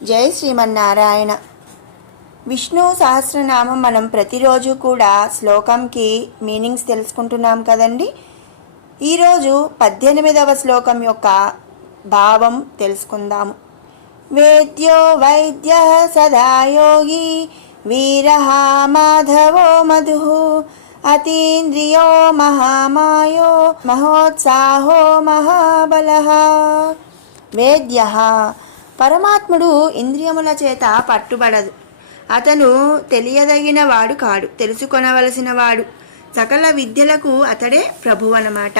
జై శ్రీమన్నారాయణ. విష్ణు సహస్రనామం మనం ప్రతిరోజు కూడా శ్లోకంకి మీనింగ్స్ తెలుసుకుంటున్నాం కదండి. ఈరోజు 18వ శ్లోకం యొక్క భావం తెలుసుకుందాము. వేద్యో వైద్య సదా యోగి వీరః మాధవో మధు అతీంద్రియో మహామాయో మహోత్సాహో మహాబలః. వేద్యః పరమాత్ముడు ఇంద్రియముల చేత పట్టుబడదు. అతను తెలియదగిన వాడు కాడు, తెలుసుకొనవలసిన వాడు. సకల విద్యలకు అతడే ప్రభువు అన్నమాట.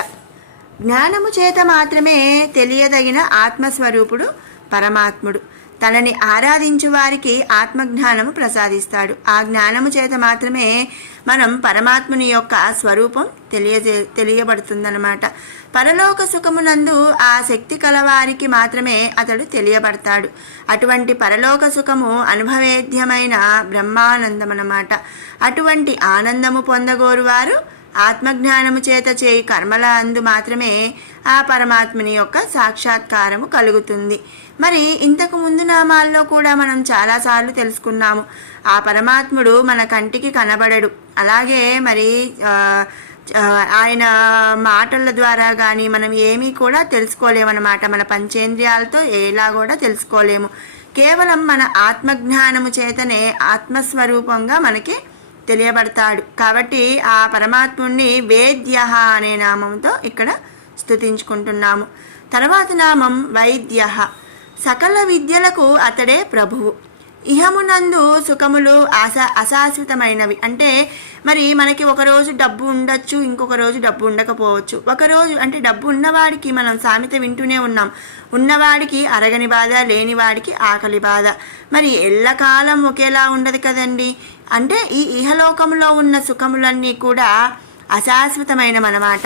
జ్ఞానము చేత మాత్రమే తెలియదగిన ఆత్మస్వరూపుడు పరమాత్ముడు. తనని ఆరాధించు వారికి ఆత్మజ్ఞానము ప్రసాదిస్తాడు. ఆ జ్ఞానము చేత మాత్రమే మనం పరమాత్ముని యొక్క స్వరూపం తెలియబడుతుందన్నమాట. పరలోక సుఖమునందు ఆ శక్తి కలవారికి మాత్రమే అతడు తెలియబడతాడు. అటువంటి పరలోక సుఖము అనుభవేద్యమైన బ్రహ్మానందం అన్నమాట. అటువంటి ఆనందము పొందగోరువారు ఆత్మజ్ఞానము చేత చేయి కర్మల అందు మాత్రమే ఆ పరమాత్ముని యొక్క సాక్షాత్కారము కలుగుతుంది. మరి ఇంతకు ముందు నామాల్లో కూడా మనం చాలాసార్లు తెలుసుకున్నాము. ఆ పరమాత్ముడు మన కంటికి కనబడడు. అలాగే మరి ఆయన మాటల ద్వారా కానీ మనం ఏమీ కూడా తెలుసుకోలేమన్నమాట. మన పంచేంద్రియాలతో ఎలా కూడా తెలుసుకోలేము. కేవలం మన ఆత్మజ్ఞానము చేతనే ఆత్మస్వరూపంగా మనకి తెలియబడతాడు. కాబట్టి ఆ పరమాత్ముడిని వేద్య అనే నామంతో ఇక్కడ స్తుతించుకుంటున్నాము. తర్వాత నామం వైద్య. సకల విద్యలకు అతడే ప్రభువు. ఇహమునందు సుఖములు అశాశ్వతమైనవి. అంటే మరి మనకి ఒకరోజు డబ్బు ఉండొచ్చు, ఇంకొక రోజు డబ్బు ఉండకపోవచ్చు. ఒకరోజు అంటే డబ్బు ఉన్నవాడికి మనం సామెత వింటూనే ఉన్నాం, ఉన్నవాడికి అరగని బాధ, లేనివాడికి ఆకలి బాధ. మరి ఎల్లకాలం ఒకేలా ఉండదు కదండి. అంటే ఈ ఇహలోకంలో ఉన్న సుఖములన్నీ కూడా అశాశ్వతమైనవన్నమాట.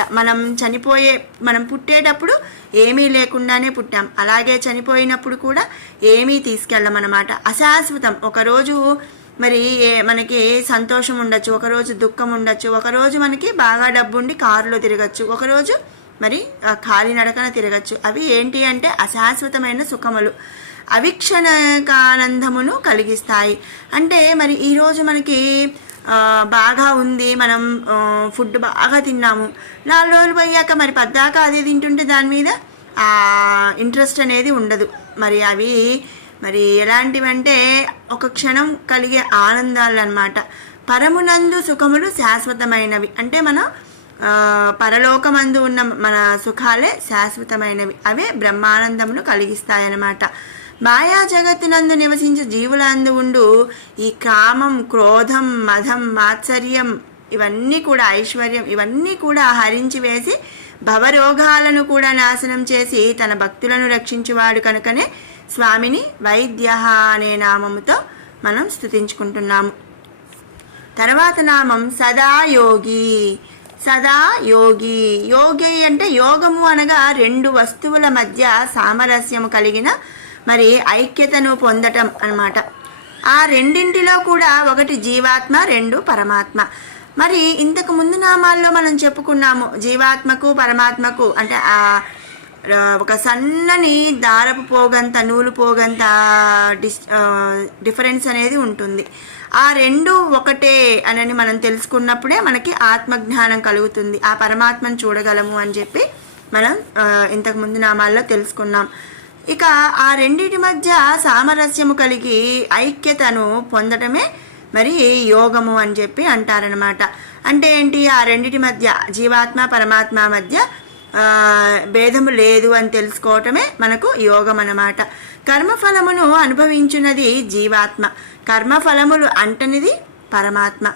మనం పుట్టేటప్పుడు ఏమీ లేకుండానే పుట్టాం. అలాగే చనిపోయినప్పుడు కూడా ఏమీ తీసుకెళ్ళమన్నమాట. అశాశ్వతం. ఒకరోజు మరి మనకి సంతోషం ఉండొచ్చు, ఒకరోజు దుఃఖం ఉండొచ్చు, ఒకరోజు మనకి బాగా డబ్బుండి కారులో తిరగచ్చు, ఒకరోజు మరి కాలినడకన తిరగచ్చు. అవి ఏంటి అంటే అశాశ్వతమైన సుఖములు, అవిక్షణికానందమును కలిగిస్తాయి. అంటే మరి ఈరోజు మనకి బాగా ఉంది, మనం ఫుడ్ బాగా తిన్నాము, 4 రోజులు పోయాక మరి పద్దాక అదే తింటుంటే దాని మీద ఇంట్రెస్ట్ అనేది ఉండదు. మరి అవి మరి ఎలాంటివంటే ఒక క్షణం కలిగే ఆనందాలు అన్నమాట. పరమునందు సుఖములు శాశ్వతమైనవి. అంటే మనం పరలోకమందు ఉన్న మన సుఖాలే శాశ్వతమైనవి. అవే బ్రహ్మానందమును కలిగిస్తాయన్నమాట. మాయా జగత్తునందు నివసించే జీవులందు ఉండు ఈ కామం, క్రోధం, మదం, మాత్సర్యం ఇవన్నీ కూడా, ఐశ్వర్యం ఇవన్నీ కూడా హరించి వేసి భవరోగాలను కూడా నాశనం చేసి తన భక్తులను రక్షించువాడు కనుకనే స్వామిని వైద్య అనే నామముతో మనం స్తుతించుకుంటున్నాము. తర్వాత నామం సదా యోగి. సదా యోగి. యోగి అంటే యోగము అనగా 2 వస్తువుల మధ్య సామరస్యము కలిగిన మరి ఐక్యతను పొందటం అన్నమాట. ఆ రెండింటిలో కూడా ఒకటి జీవాత్మ, 2 పరమాత్మ. మరి ఇంతకు ముందు నామాల్లో మనం చెప్పుకున్నాము జీవాత్మకు పరమాత్మకు అంటే ఒక సన్నని దారపు పోగంత, నూలు పోగంత డిఫరెన్స్ అనేది ఉంటుంది. ఆ 2 ఒకటే అని మనం తెలుసుకున్నప్పుడే మనకి ఆత్మజ్ఞానం కలుగుతుంది. ఆ పరమాత్మను చూడగలము అని చెప్పి మనం ఇంతకు ముందు నామాల్లో తెలుసుకున్నాం. ఇక ఆ రెండిటి మధ్య సామరస్యము కలిగి ఐక్యతను పొందటమే మరి యోగము అని చెప్పి అంటారనమాట. అంటే ఏంటి? ఆ రెండిటి మధ్య జీవాత్మ పరమాత్మ మధ్య భేదము లేదు అని తెలుసుకోవటమే మనకు యోగం అన్నమాట. కర్మఫలమును అనుభవించున్నది జీవాత్మ, కర్మఫలములు అంటనిది పరమాత్మ.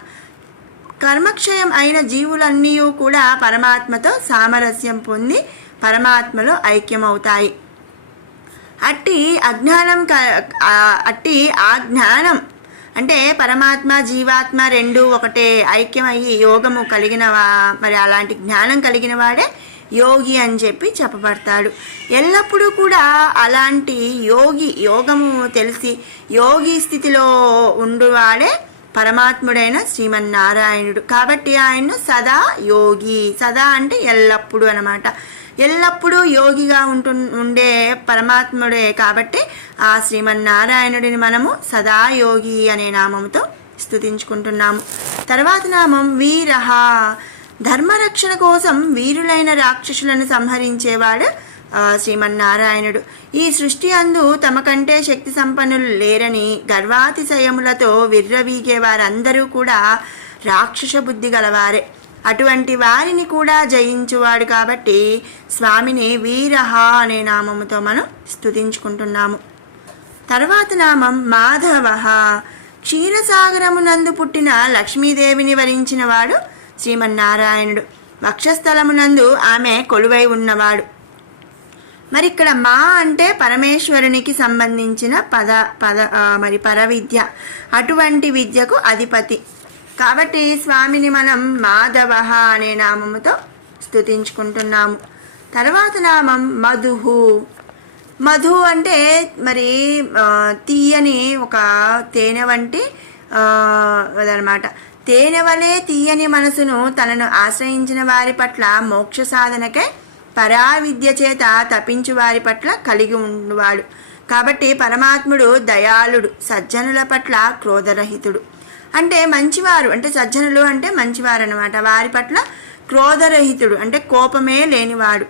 కర్మక్షయం అయిన జీవులన్నీ కూడా పరమాత్మతో సామరస్యం పొంది పరమాత్మలో ఐక్యమవుతాయి. అట్టి ఆ జ్ఞానం అంటే పరమాత్మ జీవాత్మ 2 ఒకటే ఐక్యమయ్యి యోగము కలిగిన మరి అలాంటి జ్ఞానం కలిగిన వాడే యోగి అని చెప్పి చెప్పబడతాడు. ఎల్లప్పుడూ కూడా అలాంటి యోగము తెలిసి యోగి స్థితిలో ఉండువాడే పరమాత్ముడైన శ్రీమన్నారాయణుడు. కాబట్టి ఆయన్ను సదా యోగి. సదా అంటే ఎల్లప్పుడూ అనమాట. ఎల్లప్పుడూ యోగిగా ఉండే పరమాత్ముడే కాబట్టి ఆ శ్రీమన్నారాయణుడిని మనము సదా యోగి అనే నామంతో స్తుతించుకుంటున్నాము. తర్వాత నామం వీరహ. ధర్మరక్షణ కోసం వీరులైన రాక్షసులను సంహరించేవాడు శ్రీమన్నారాయణుడు. ఈ సృష్టి అందు తమ కంటే శక్తి సంపన్నులు లేరని గర్వాతిశయములతో విర్రవీగే వారందరూ కూడా రాక్షస బుద్ధి గలవారే. అటువంటి వారిని కూడా జయించువాడు కాబట్టి స్వామిని వీరహ అనే నామముతో మనం స్తుతించుకుంటున్నాము. తర్వాత నామం మాధవః. క్షీరసాగరమునందు పుట్టిన లక్ష్మీదేవిని వరించిన వాడు శ్రీమన్నారాయణుడు. వక్షస్థలమునందు ఆమె కొలువై ఉన్నవాడు. మరి ఇక్కడ మా అంటే పరమేశ్వరునికి సంబంధించిన మరి పరవిద్య, అటువంటి విద్యకు అధిపతి కాబట్టి స్వామిని మనం మాధవః అనే నామముతో స్తుతించుకుంటున్నాము. తర్వాత నామం మధుహు. మధు అంటే మరి తీయని ఒక తేనె వంటి అదనమాట. తేనె వలె తీయని మనసును తనను ఆశ్రయించిన వారి పట్ల మోక్ష సాధనకే పరావిద్య చేత తపించు వారి పట్ల కలిగి ఉన్నవాడు కాబట్టి పరమాత్ముడు దయాళుడు, సజ్జనుల పట్ల క్రోధరహితుడు. అంటే మంచివారు అంటే సజ్జనులు అంటే మంచివారు అనమాట. వారి పట్ల క్రోధరహితుడు అంటే కోపమే లేనివాడు.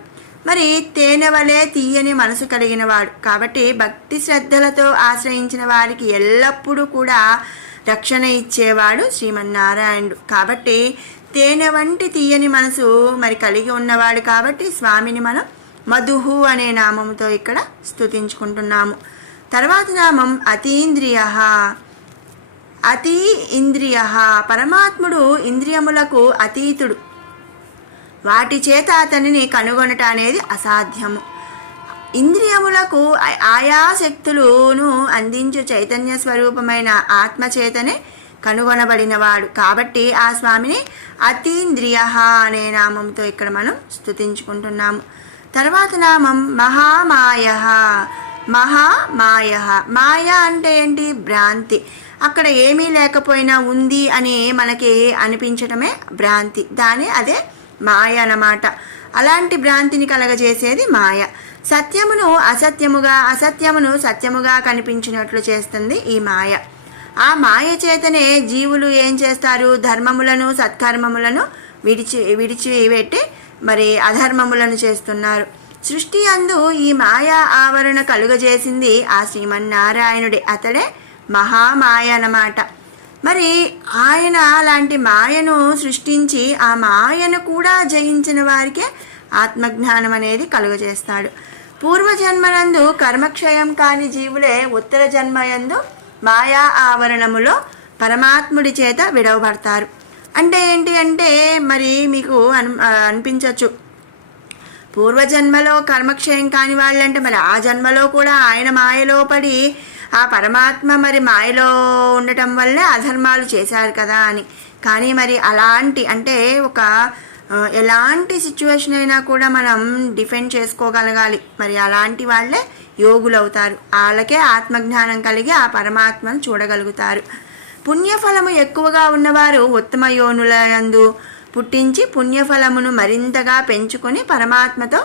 మరి తేనె వలె తీయని మనసు కలిగిన వాడు కాబట్టి భక్తి శ్రద్ధలతో ఆశ్రయించిన వారికి ఎల్లప్పుడూ కూడా రక్షణ ఇచ్చేవాడు శ్రీమన్నారాయణుడు. కాబట్టి తేనె వంటి తీయని మనసు మరి కలిగి ఉన్నవాడు కాబట్టి స్వామిని మనం మధుహు అనే నామముతో ఇక్కడ స్తుతించుకుంటున్నాము. తర్వాత నామం అతీంద్రియః. అతి ఇంద్రియః. పరమాత్ముడు ఇంద్రియములకు అతీతుడు. వాటి చేత అతనిని కనుగొనట అనేది అసాధ్యము. ఇంద్రియములకు ఆయా శక్తులను అందించు చైతన్య స్వరూపమైన ఆత్మచేతనే కనుగొనబడినవాడు కాబట్టి ఆ స్వామిని అతీంద్రియః అనే నామంతో ఇక్కడ మనం స్తుతించుకుంటున్నాము. తర్వాత నామం మహామాయః. మహామాయః. మాయ అంటే ఏంటి? భ్రాంతి. అక్కడ ఏమీ లేకపోయినా ఉంది అని మనకి అనిపించటమే భ్రాంతి. అదే మాయ అన్నమాట. అలాంటి భ్రాంతిని కలగజేసేది మాయ. సత్యమును అసత్యముగా, అసత్యమును సత్యముగా కనిపించినట్లు చేస్తుంది ఈ మాయ. ఆ మాయ చేతనే జీవులు ఏం చేస్తారు? ధర్మములను సత్కర్మములను విడిచిపెట్టి మరి అధర్మములను చేస్తున్నారు. సృష్టి అందు ఈ మాయా ఆవరణ కలుగజేసింది ఆ శ్రీమన్నారాయణుడే. అతడే మహామాయ అన్నమాట. మరి ఆయన అలాంటి మాయను సృష్టించి ఆ మాయను కూడా జయించిన వారికే ఆత్మజ్ఞానం అనేది కలుగజేస్తాడు. పూర్వజన్మనందు కర్మక్షయం కాని జీవులే ఉత్తర జన్మయందు మాయా ఆవరణములో పరమాత్ముడి చేత విడవబడతారు. అంటే ఏంటి అంటే మరి మీకు అనిపించవచ్చు, పూర్వజన్మలో కర్మక్షయం కాని వాళ్ళంటే మరి ఆ జన్మలో కూడా ఆయన మాయలో పడి ఆ పరమాత్మ మరి మాయలో ఉండటం వల్లే అధర్మాలు చేశారు కదా అని. కానీ మరి అలాంటి అంటే ఒక ఎలాంటి సిచ్యువేషన్ అయినా కూడా మనం డిఫెండ్ చేసుకోగలగాలి. మరి అలాంటి వాళ్ళే యోగులు అవుతారు. వాళ్ళకే ఆత్మజ్ఞానం కలిగి ఆ పరమాత్మను చూడగలుగుతారు. పుణ్యఫలము ఎక్కువగా ఉన్నవారు ఉత్తమ యోనులందు పుట్టించి పుణ్యఫలమును మరింతగా పెంచుకొని పరమాత్మతో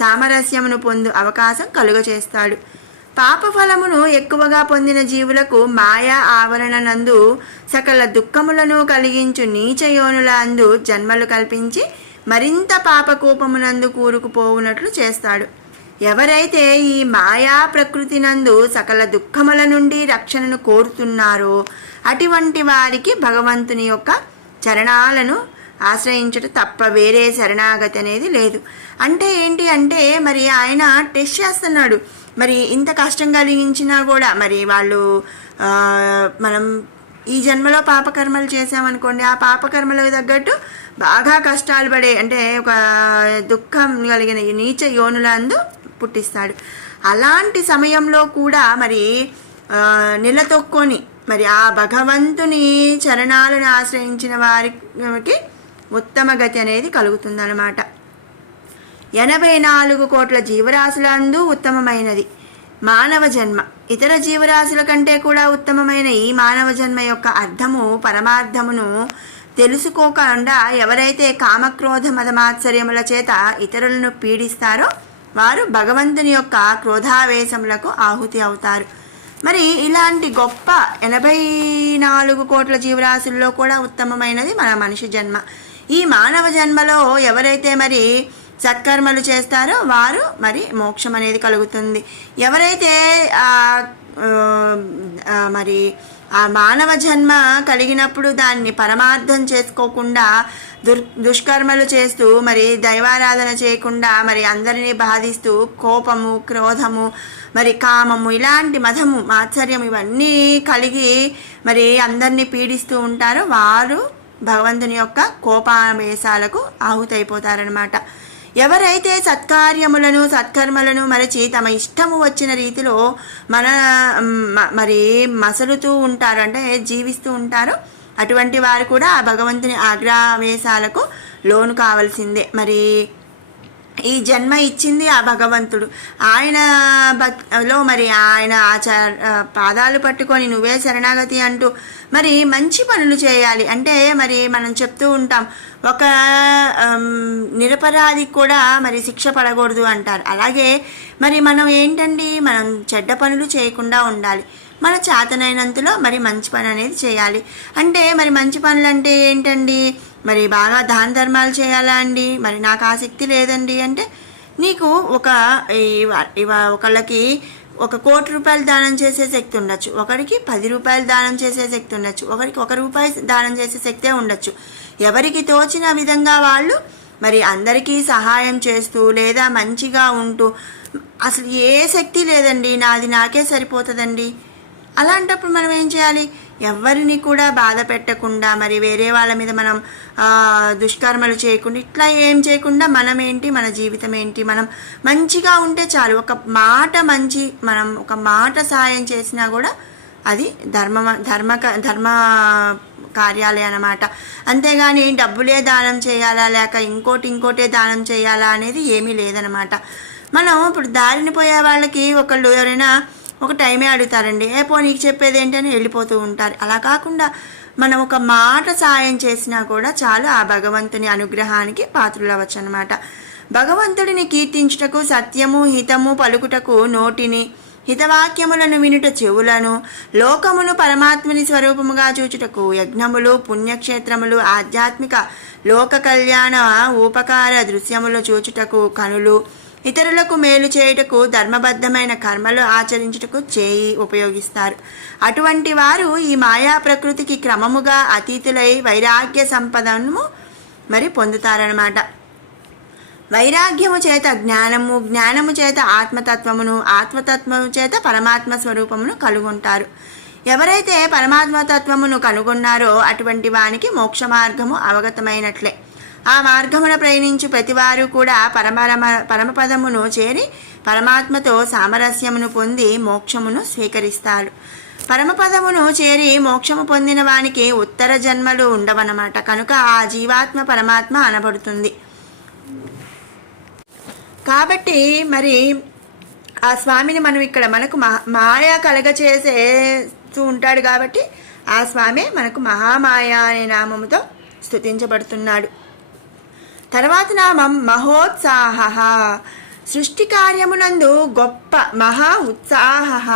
సామరస్యమును పొందు అవకాశం కలుగచేస్తాడు. పాపఫలమును ఎక్కువగా పొందిన జీవులకు మాయా ఆవరణనందు సకల దుఃఖములను కలిగించు నీచ యోనుల అందు జన్మలు కల్పించి మరింత పాపకూపమునందు కూరుకుపోవునట్లు చేస్తాడు. ఎవరైతే ఈ మాయా ప్రకృతి నందు సకల దుఃఖముల నుండి రక్షణను కోరుతున్నారో అటువంటి వారికి భగవంతుని యొక్క చరణాలను ఆశ్రయించడం తప్ప వేరే శరణాగతి అనేది లేదు. అంటే ఏంటి అంటే మరి ఆయన టెస్ట్ చేస్తున్నాడు. మరి ఇంత కష్టం కలిగించినా కూడా మరి వాళ్ళు మనం ఈ జన్మలో పాపకర్మలు చేసామనుకోండి, ఆ పాపకర్మలకు తగ్గట్టు బాగా కష్టాలు పడే అంటే ఒక దుఃఖం కలిగిన నీచ యోనులందు పుట్టిస్తాడు. అలాంటి సమయంలో కూడా మరి నిలతొక్కొని మరి ఆ భగవంతుని చరణాలను ఆశ్రయించిన వారికి ఉత్తమ గతి అనేది కలుగుతుందన్నమాట. 84 కోట్ల జీవరాశులందు ఉత్తమమైనది మానవ జన్మ. ఇతర జీవరాశుల కంటే కూడా ఉత్తమమైన ఈ మానవ జన్మ యొక్క అర్థము పరమార్థమును తెలుసుకోకుండా ఎవరైతే కామక్రోధ మదమాత్సర్యముల చేత ఇతరులను పీడిస్తారో వారు భగవంతుని యొక్క క్రోధావేశములకు ఆహుతి అవుతారు. మరి ఇలాంటి గొప్ప 84 కోట్ల జీవరాశుల్లో కూడా ఉత్తమమైనది మన మనిషి జన్మ. ఈ మానవ జన్మలో ఎవరైతే మరి సత్కర్మలు చేస్తారో వారు మరి మోక్షం అనేది కలుగుతుంది. ఎవరైతే మరి ఆ మానవ జన్మ కలిగినప్పుడు దాన్ని పరమార్థం చేసుకోకుండా దుష్కర్మలు చేస్తూ మరి దైవారాధన చేయకుండా మరి అందరినీ బాధిస్తూ కోపము, క్రోధము, మరి కామము, ఇలాంటి మదము, మాత్సర్యం ఇవన్నీ కలిగి మరి అందరినీ పీడిస్తూ ఉంటారో వారు భగవంతుని యొక్క కోపావేశాలకు ఆహుతైపోతారనమాట. ఎవరైతే సత్కర్మలను మరచి తమ ఇష్టము వచ్చిన రీతిలో మరి మసలుతూ ఉంటారు, అంటే జీవిస్తూ ఉంటారో అటువంటి వారు కూడా ఆ భగవంతుని ఆగ్రహావేశాలకు లోను కావాల్సిందే. మరి ఈ జన్మ ఇచ్చింది ఆ భగవంతుడు. ఆయన మరి ఆయన పాదాలు పట్టుకొని నువ్వే శరణాగతి అంటూ మరి మంచి పనులు చేయాలి. అంటే మరి మనం చెప్తూ ఉంటాం, ఒక నిరపరాధికి కూడా మరి శిక్ష పడకూడదు అంటారు. అలాగే మరి మనం ఏంటండి, మనం చెడ్డ పనులు చేయకుండా ఉండాలి. మన చేతనైనంతలో మరి మంచి పని అనేది చేయాలి. అంటే మరి మంచి పనులు అంటే ఏంటండి, మరి బాగా దాన ధర్మాలు చేయాలా అండి, మరి నాకు ఆసక్తి లేదండి అంటే నీకు ఒకళ్ళకి 1 కోటి రూపాయలు దానం చేసే శక్తి ఉండొచ్చు, ఒకరికి 10 రూపాయలు దానం చేసే శక్తి ఉండొచ్చు, ఒకరికి 1 రూపాయి దానం చేసే శక్తే ఉండొచ్చు. ఎవరికి తోచిన విధంగా వాళ్ళు మరి అందరికీ సహాయం చేస్తూ లేదా మంచిగా ఉంటూ, అసలు ఏ శక్తి లేదండి, నాది నాకే సరిపోతుందండి, అలాంటప్పుడు మనం ఏం చేయాలి, ఎవరిని కూడా బాధ పెట్టకుండా మరి వేరే వాళ్ళ మీద మనం దుష్కర్మలు చేయకుండా ఇట్లా ఏం చేయకుండా మనం ఏంటి, మన జీవితం ఏంటి, మనం మంచిగా ఉంటే చాలు. మనం ఒక మాట సాయం చేసినా కూడా అది ధర్మ కార్యాలే అన్నమాట. అంతేగాని డబ్బులే దానం చేయాలా లేక ఇంకోటే దానం చేయాలా అనేది ఏమీ లేదనమాట. మనం ఇప్పుడు దారిని పోయే వాళ్ళకి ఒకళ్ళు ఎవరైనా ఒక టైమే అడుగుతారండి, నీకు చెప్పేది ఏంటని వెళ్ళిపోతూ ఉంటారు. అలా కాకుండా మనం ఒక మాట సాయం చేసినా కూడా చాలు ఆ భగవంతుని అనుగ్రహానికి పాత్రులవచ్చు అనమాట. భగవంతుడిని కీర్తించుటకు సత్యము హితము పలుకుటకు నోటిని, హితవాక్యములను వినుట చెవులను, లోకమును పరమాత్మని స్వరూపముగా చూచుటకు యజ్ఞములు, పుణ్యక్షేత్రములు, ఆధ్యాత్మిక లోక కళ్యాణ ఉపకార దృశ్యములు చూచుటకు కనులు, ఇతరులకు మేలు చేయుటకు ధర్మబద్ధమైన కర్మలు ఆచరించుటకు చేయి ఉపయోగిస్తారు. అటువంటి వారు ఈ మాయా ప్రకృతికి క్రమముగా అతీతులై వైరాగ్య సంపదను మరి పొందుతారనమాట. వైరాగ్యము చేత జ్ఞానము, జ్ఞానము చేత ఆత్మతత్వమును, ఆత్మతత్వము చేత పరమాత్మ స్వరూపమును కనుగొంటారు. ఎవరైతే పరమాత్మతత్వమును కనుగొన్నారో అటువంటి వానికి మోక్ష మార్గము అవగతమైనట్లే. ఆ మార్గమున ప్రయాణించు ప్రతివారు కూడా పరమపదమును చేరి పరమాత్మతో సామరస్యమును పొంది మోక్షమును స్వీకరిస్తారు. పరమపదమును చేరి మోక్షము పొందిన వానికి ఉత్తర జన్మలు ఉండవన్నమాట. కనుక ఆ జీవాత్మ పరమాత్మ అనబడుతుంది. కాబట్టి మరి ఆ స్వామిని మనం ఇక్కడ మనకు మాయ కలగచేసేస్తూ ఉంటాడు కాబట్టి ఆ స్వామి మనకు మహామాయ అనే నామముతో స్తుతించబడుతున్నాడు. తర్వాత నామం మహోత్సాహ. సృష్టి కార్యమునందు గొప్ప మహా ఉత్సాహ,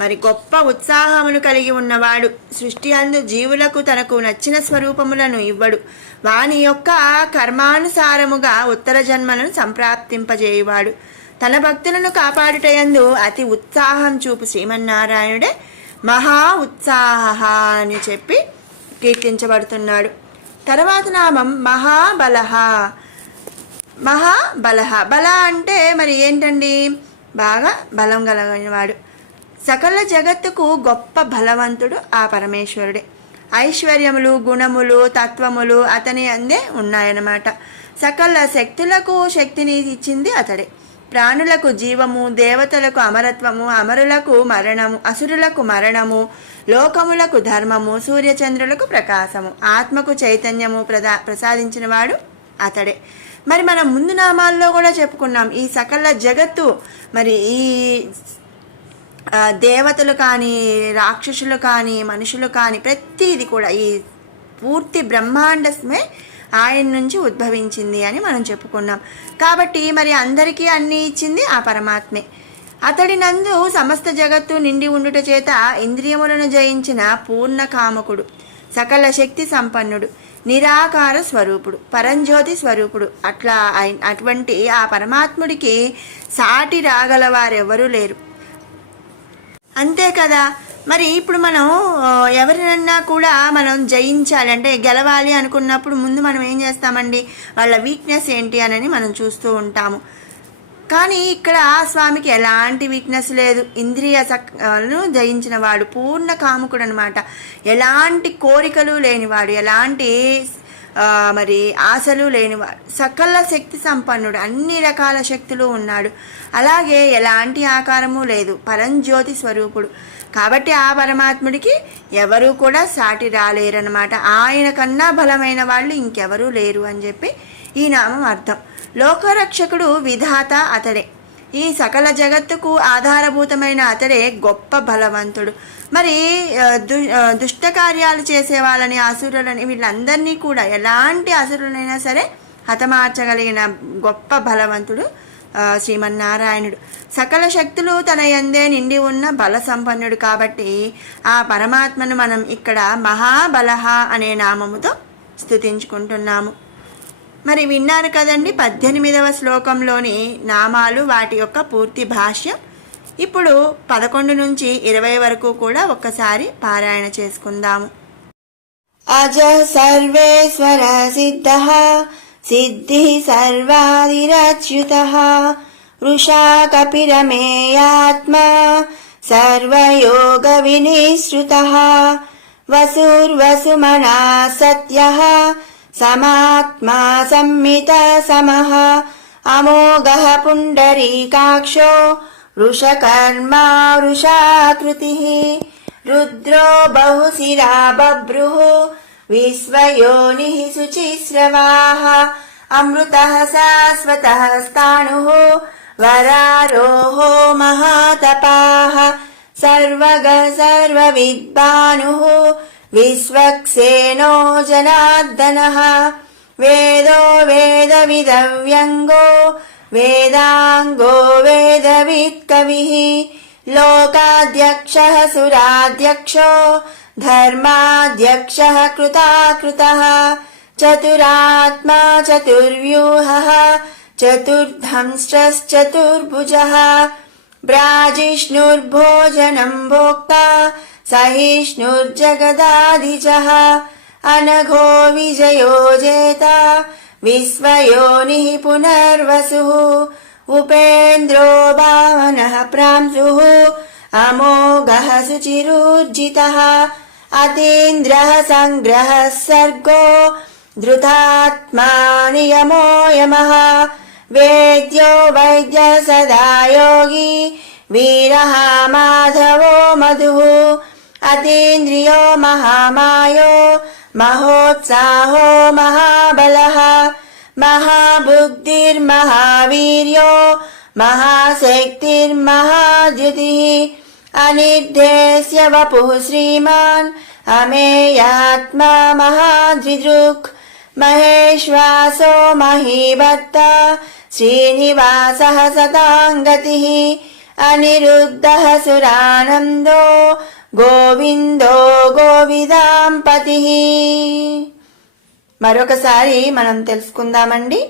మరి గొప్ప ఉత్సాహమును కలిగి ఉన్నవాడు. సృష్టి అందు జీవులకు తనకు నచ్చిన స్వరూపములను ఇవ్వడు. వాని యొక్క కర్మానుసారముగా ఉత్తర జన్మలను సంప్రాప్తింపజేయువాడు. తన భక్తులను కాపాడుటయందు అతి ఉత్సాహం చూపు శ్రీమన్నారాయణుడే మహా ఉత్సాహ అని చెప్పి కీర్తించబడుతున్నాడు. తర్వాత నామం మహాబలహ. మహాబలహ, బల అంటే మరి ఏంటండి, బాగా బలం కలిగినవాడు. సకల జగత్తుకు గొప్ప బలవంతుడు ఆ పరమేశ్వరుడే. ఐశ్వర్యములు, గుణములు, తత్వములు అతని అందే ఉన్నాయన్నమాట. సకల శక్తులకు శక్తిని ఇచ్చింది అతడే. ప్రాణులకు జీవము, దేవతలకు అమరత్వము, అమరులకు మరణము, అసురులకు మరణము, లోకములకు ధర్మము, సూర్యచంద్రులకు ప్రకాశము, ఆత్మకు చైతన్యము ప్రసాదించిన వాడు అతడే. మరి మనం ముందు నామాల్లో కూడా చెప్పుకున్నాం, ఈ సకల జగత్తు మరి ఈ దేవతలు కానీ, రాక్షసులు కానీ, మనుషులు కానీ ప్రతిది కూడా ఈ పూర్తి బ్రహ్మాండమే ఆయన నుంచి ఉద్భవించింది అని మనం చెప్పుకున్నాం. కాబట్టి మరి అందరికీ అన్నీ ఇచ్చింది ఆ పరమాత్మే. అతడి నందు సమస్త జగత్తు నిండి ఉండుట చేత ఇంద్రియములను జయించిన పూర్ణ కామకుడు, సకల శక్తి సంపన్నుడు, నిరాకార స్వరూపుడు, పరంజ్యోతి స్వరూపుడు. అటువంటి ఆ పరమాత్ముడికి సాటి రాగల వారెవరూ లేరు. అంతే కదా. మరి ఇప్పుడు మనం ఎవరినన్నా కూడా మనం జయించాలి అంటే గెలవాలి అనుకున్నప్పుడు ముందు మనం ఏం చేస్తామండి, వాళ్ళ వీక్నెస్ ఏంటి అని మనం చూస్తూ ఉంటాము. కానీ ఇక్కడ స్వామికి ఎలాంటి వీక్నెస్ లేదు. ఇంద్రియ సక్ను జయించిన వాడు, పూర్ణ కాముకుడు అనమాట. ఎలాంటి కోరికలు లేనివాడు, ఎలాంటి మరి ఆశలు లేనివాడు, సకల శక్తి సంపన్నుడు, అన్ని రకాల శక్తులు ఉన్నాడు. అలాగే ఎలాంటి ఆకారము లేదు, పరంజ్యోతి స్వరూపుడు. కాబట్టి ఆ పరమాత్ముడికి ఎవరూ కూడా సాటి రాలేరనమాట. ఆయన కన్నా బలమైన వాళ్ళు ఇంకెవరూ లేరు అని చెప్పి ఈ నామం అర్థం. లోకరక్షకుడు విధాత అతడే. ఈ సకల జగత్తుకు ఆధారభూతమైన అతడే గొప్ప బలవంతుడు. మరి దుష్ట కార్యాలు చేసే వాళ్ళని, అసురులని, వీళ్ళందరినీ కూడా ఎలాంటి అసురులైనా సరే హతమార్చగలిగిన గొప్ప బలవంతుడు శ్రీమన్నారాయణుడు. సకల శక్తులు తన యందే నిండి ఉన్న బల సంపన్నుడు. కాబట్టి ఆ పరమాత్మను మనం ఇక్కడ మహాబలహ అనే నామముతో స్తుతించుకుంటున్నాము. మరి విన్నారు కదండి 18వ శ్లోకంలోని నామాలు, వాటి యొక్క పూర్తి భాష్యం. ఇప్పుడు 11 నుంచి 20 వరకు కూడా ఒక్కసారి పారాయణ చేసుకుందాము. అజ సర్వేశ్వర సిద్ధ సిద్ధి సర్వాదిరచ్యుతః వృషా కపిరమేయాత్మా సర్వయోగ వినిశ్రుతః వసుర్వసుమనా సత్యః సమాత్మా సంమిత సమః అమోఘః పుండరీకాక్షో వృషకర్మా వృషాకృతిః రుద్రో బహుశిరా బభ్రుః విశ్వయోనిః శుచిస్రవాః అమృతః శాశ్వతః స్థాణుః వరారోహో మహాతపాః సర్వగః సర్వవిద్వానుః విశ్వక్సేనో జనార్దనః వేదో వేదవిదవ్యంగో వేదాంగో వేదవిత్కవిః లోకాధ్యక్షః సురాధ్యక్షో ధర్మాధ్యక్షః కృతాకృతః చతురాత్మా చతుర్వ్యూహః చతుర్ధంశ్చతుర్భుజः బ్రాజిష్ణుర్భోజనం భోక్తా సహిష్ణుర్జగదాదిజः అనఘో విజయో జేత విశ్వయోనిః పునర్వసుః ఉపేంద్రో భావనః ప్రాంశుః అమోఘః శుచిరూర్జితः అతీంద్రః సంగ్రహः సర్గో ధృతాత్మా నియమో యమః వేద్యో వైద్యः సదా యోగి వీరః మాధవో మధుః అతీంద్రియో మహామాయో మహోత్సాహో మహాబలః మహాబుద్ధిర్మహావీర్యో మహాశక్తిర్మహాద్యుతిః అనిర్దేశ్య వపుః శ్రీమాన్ అమేయాత్మా మహాద్విదృక్ మహేశ్వాసో మహీభర్త శ్రీనివాసః సతాంగతిః అనిరుద్ధః సురానందో గోవిందో గోవిదాంపతిః. మరొకసారి మనం తెలుసుకుందామండి.